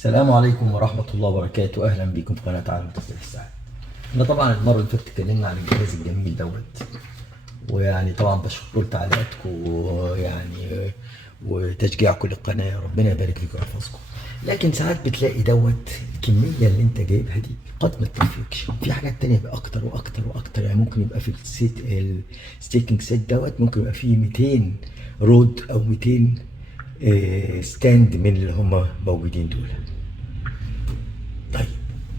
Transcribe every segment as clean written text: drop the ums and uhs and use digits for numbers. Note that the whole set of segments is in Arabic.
السلام عليكم ورحمة الله وبركاته، أهلا بكم في قناة عالم تصليح الساعات. احنا طبعا المرة اللي فاتت اتكلمنا عن الجهاز الجميل دوت، ويعني طبعا بشكر تعليقاتكم ويعني وتشجيعكم للقناة، ربنا يبارك فيكم ويحفظكم. لكن ساعات بتلاقي دوت الكمية اللي انت جايبها دي قد ما تكفيكش، في حاجات تانية بقى أكتر وأكتر وأكتر. يعني ممكن يبقى في الستيكنج سيت دوت ممكن يبقى فيه 200 رود أو 200 ستاند من اللي هم موجودين دول. طيب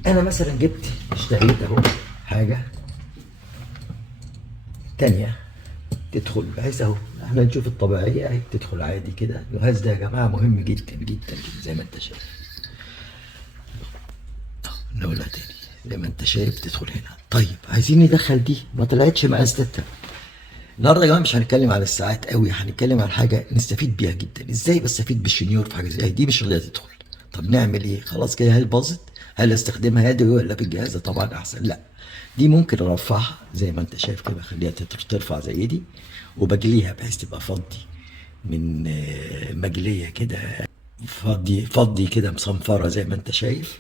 انا مثلا اشتريت اهو حاجه تانية تدخل، بحيث اهو احنا نشوف الطبيعيه اهي بتدخل عادي كده. الجهاز ده يا جماعه مهم جدا جدا جدا زي ما انت شايف. نقولها تاني زي ما انت شايف تدخل هنا. طيب عايزين ندخل دي، ما طلعتش مقاس 6. النهارده يا جماعه مش هنتكلم على الساعات قوي، هنتكلم عن حاجه نستفيد بيها جدا. ازاي بستفيد بالشنيور في حاجه زي دي؟ مش راضيه تدخل. طب نعمل ايه؟ خلاص كده هل باظت؟ هل استخدمها يدوي ولا بالجهاز؟ طبعا احسن. لا، دي ممكن ارفعها زي ما انت شايف كده، اخليها ترفع زي دي، وبجليها بحيث تبقى فضي من مجليه كده، فضي كده مصنفره زي ما انت شايف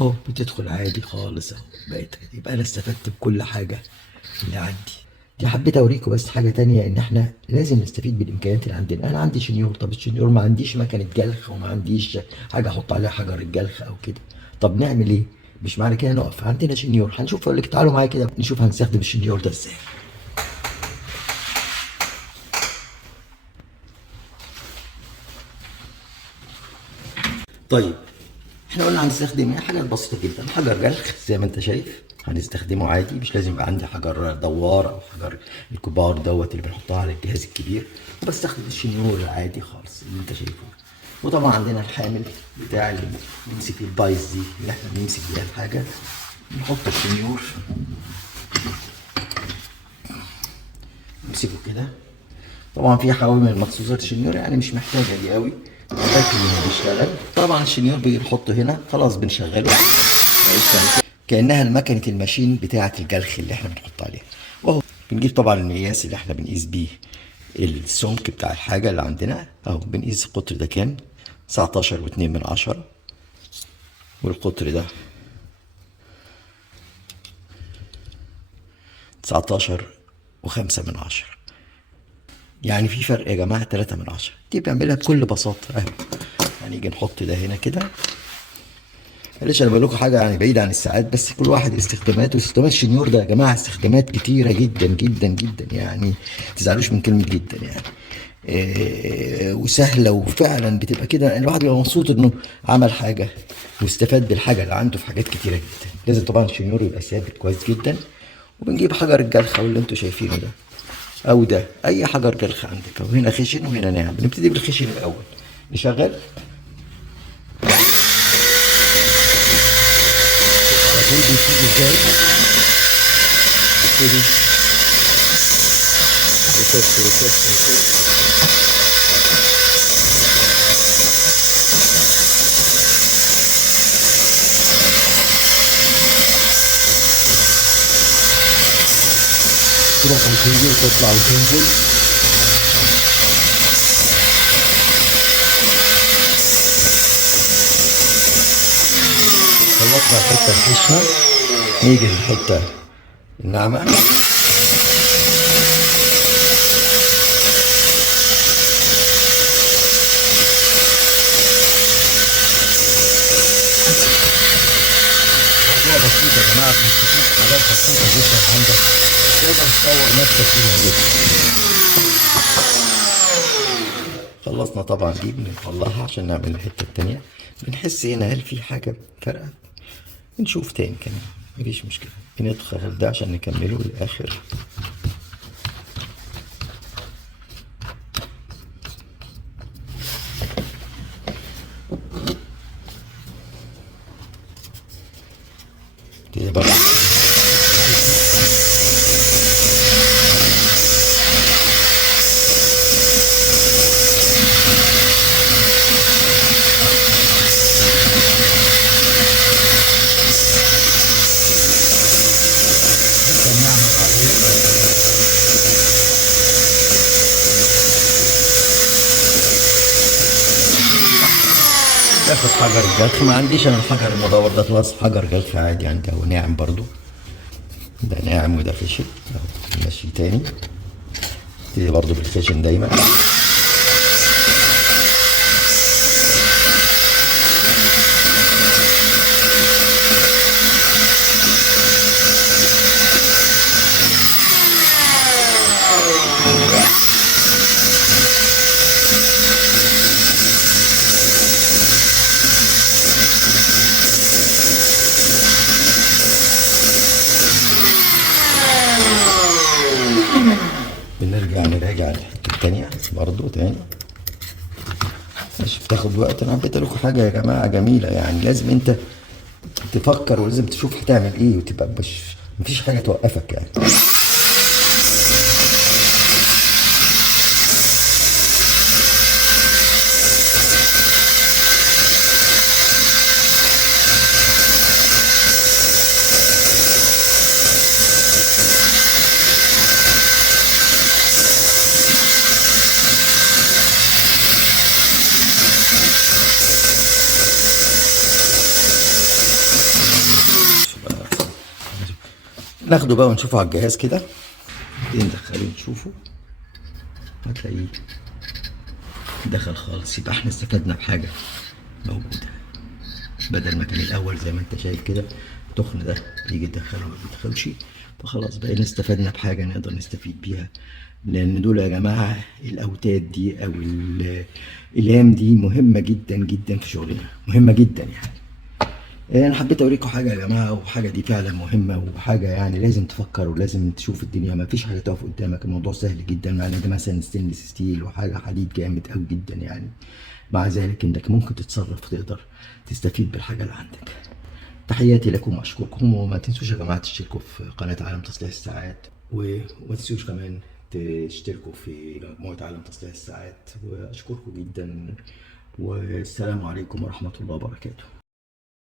اهو، بتدخل عادي خالص اهو. بقت يبقى انا استفدت بكل حاجه اللي عندي دي. حبيت اوريكم بس حاجه تانية، ان احنا لازم نستفيد بالامكانيات اللي عندنا. انا عندي شنيور، طب الشنيور ما عنديش مكنه جلخ وما عنديش حاجه احط عليها حجر الجلخ او كده. طب نعمل ايه؟ مش معنى كده نقف، عندنا شنيور هنشوف. اقول لك تعالوا معايا كده نشوف هنستخدم الشنيور ده ازاي. طيب احنا قلنا هنستخدم ايه؟ حاجات بسيطه جدا. حجر جلخ زي ما انت شايف هنستخدمه عادي، مش لازم يبقى عندي حجر دوار او حجر الكبار دوت اللي بنحطها على الجهاز الكبير، وبستخدم الشنيور العادي خالص اللي انت شايفه. وطبعا عندنا الحامل بتاع اللي بنمسك البايز دي، اللي احنا بنمسك بيها الحاجه، نحط الشنيور نمسكه كده. طبعا في حوامل مخصوصه للشنيور، يعني مش محتاجه دي قوي، لكن بيشتغل. طبعا الشنيور بنحطه هنا خلاص بنشغله كانها المكنه الماشين بتاعه الجلخ اللي احنا بنحط عليها. واهو بنجيب طبعا المقياس اللي احنا بنقيس بيه السمك بتاع الحاجه اللي عندنا اهو. بنقيس القطر ده كام؟ 19.2، والقطر ده 19.5. يعني في فرق يا جماعه 3/10. دي بنعملها بكل بساطه اهو. هنيجي نحط ده هنا كده. معلش انا بقول لكم حاجه يعني بعيده عن الساعات، بس كل واحد استخداماته. استخدامات الشنيور ده يا جماعه استخدامات كتيره جدا جدا جدا، يعني ما تزعلوش من كلمه جدا يعني. وسهله، وفعلا بتبقى كده الواحد بيبقى مبسوط انه عمل حاجه واستفاد بالحاجه اللي عنده في حاجات كتيره جدا. لازم طبعا الشنيور يبقى ثابت كويس جدا. وبنجيب حجر الجلخ اللي انتوا شايفينه ده، او ده اي حجر جلخ عندك، او هنا خشن وهنا ناعم. بنبتدي بالخشن الاول، نشغل على طول. بيبتدي ازاي؟ بيبتدي يخش يخش يخش تروح وتنزل وتطلع وتنزل. خلصنا الحته الخشنه، نيجي للحته الناعمه. موضوع بسيط يا جماعه، بنستفيد حاجات بسيطه جدا عندك تقدر تطور نفسك فيها جدا. خلصنا طبعا دي، بنطلعها عشان نعمل الحته التانيه. بنحس هنا هل في حاجه فارقه، نشوف تاني كمان مفيش مشكله. بندخل ده عشان نكمله للاخر. دي بقى ناخد حجر الجلخ. ما عنديش انا الحجر المدور ده خلاص، حجر جلخ عادي عندي اهو ناعم برضو، ده ناعم وده خشن اهو. ماشي تاني، ابتدي برضو بالخشن دايما. بنرجع نراجع الحته التانيه برضو تاني، مش بتاخد وقت. انا حبيت لكم حاجه يا جماعه جميله، يعني لازم انت تفكر ولازم تشوف هتعمل ايه، وتبقى مش مفيش حاجه توقفك يعني. ناخده بقى ونشوفه على الجهاز كده، ندخله نشوفه هتلاقيه دخل خالص. يبقى احنا استفدنا بحاجة موجودة، بدل ما كان الأول زي ما انت شايف كده التخن ده يجي يدخله ما بيدخلش، فخلاص بقينا استفدنا بحاجة نقدر نستفيد بيها. لأن دول يا جماعة الأوتاد دي أو الأقلام دي مهمة جدا جدا في شغلنا، مهمة جدا يعني. انا حبيت اوريكم حاجه يا جماعه، وحاجه دي فعلا مهمه، وحاجه يعني لازم تفكر ولازم تشوف الدنيا، ما فيش حاجه تقف قدامك، الموضوع سهل جدا. يعني ده مثلا ستينلس ستيل وحاجه حديد جامد قوي جدا يعني، مع ذلك انك ممكن تتصرف وتقدر تستفيد بالحاجه اللي عندك. تحياتي لكم واشكركم، وما تنسوش يا جماعه تشتركوا في قناه عالم تصليح الساعات، وما تنسوش كمان تشتركوا في مجموعه عالم تصليح الساعات. واشكركم جدا، والسلام عليكم ورحمه الله وبركاته.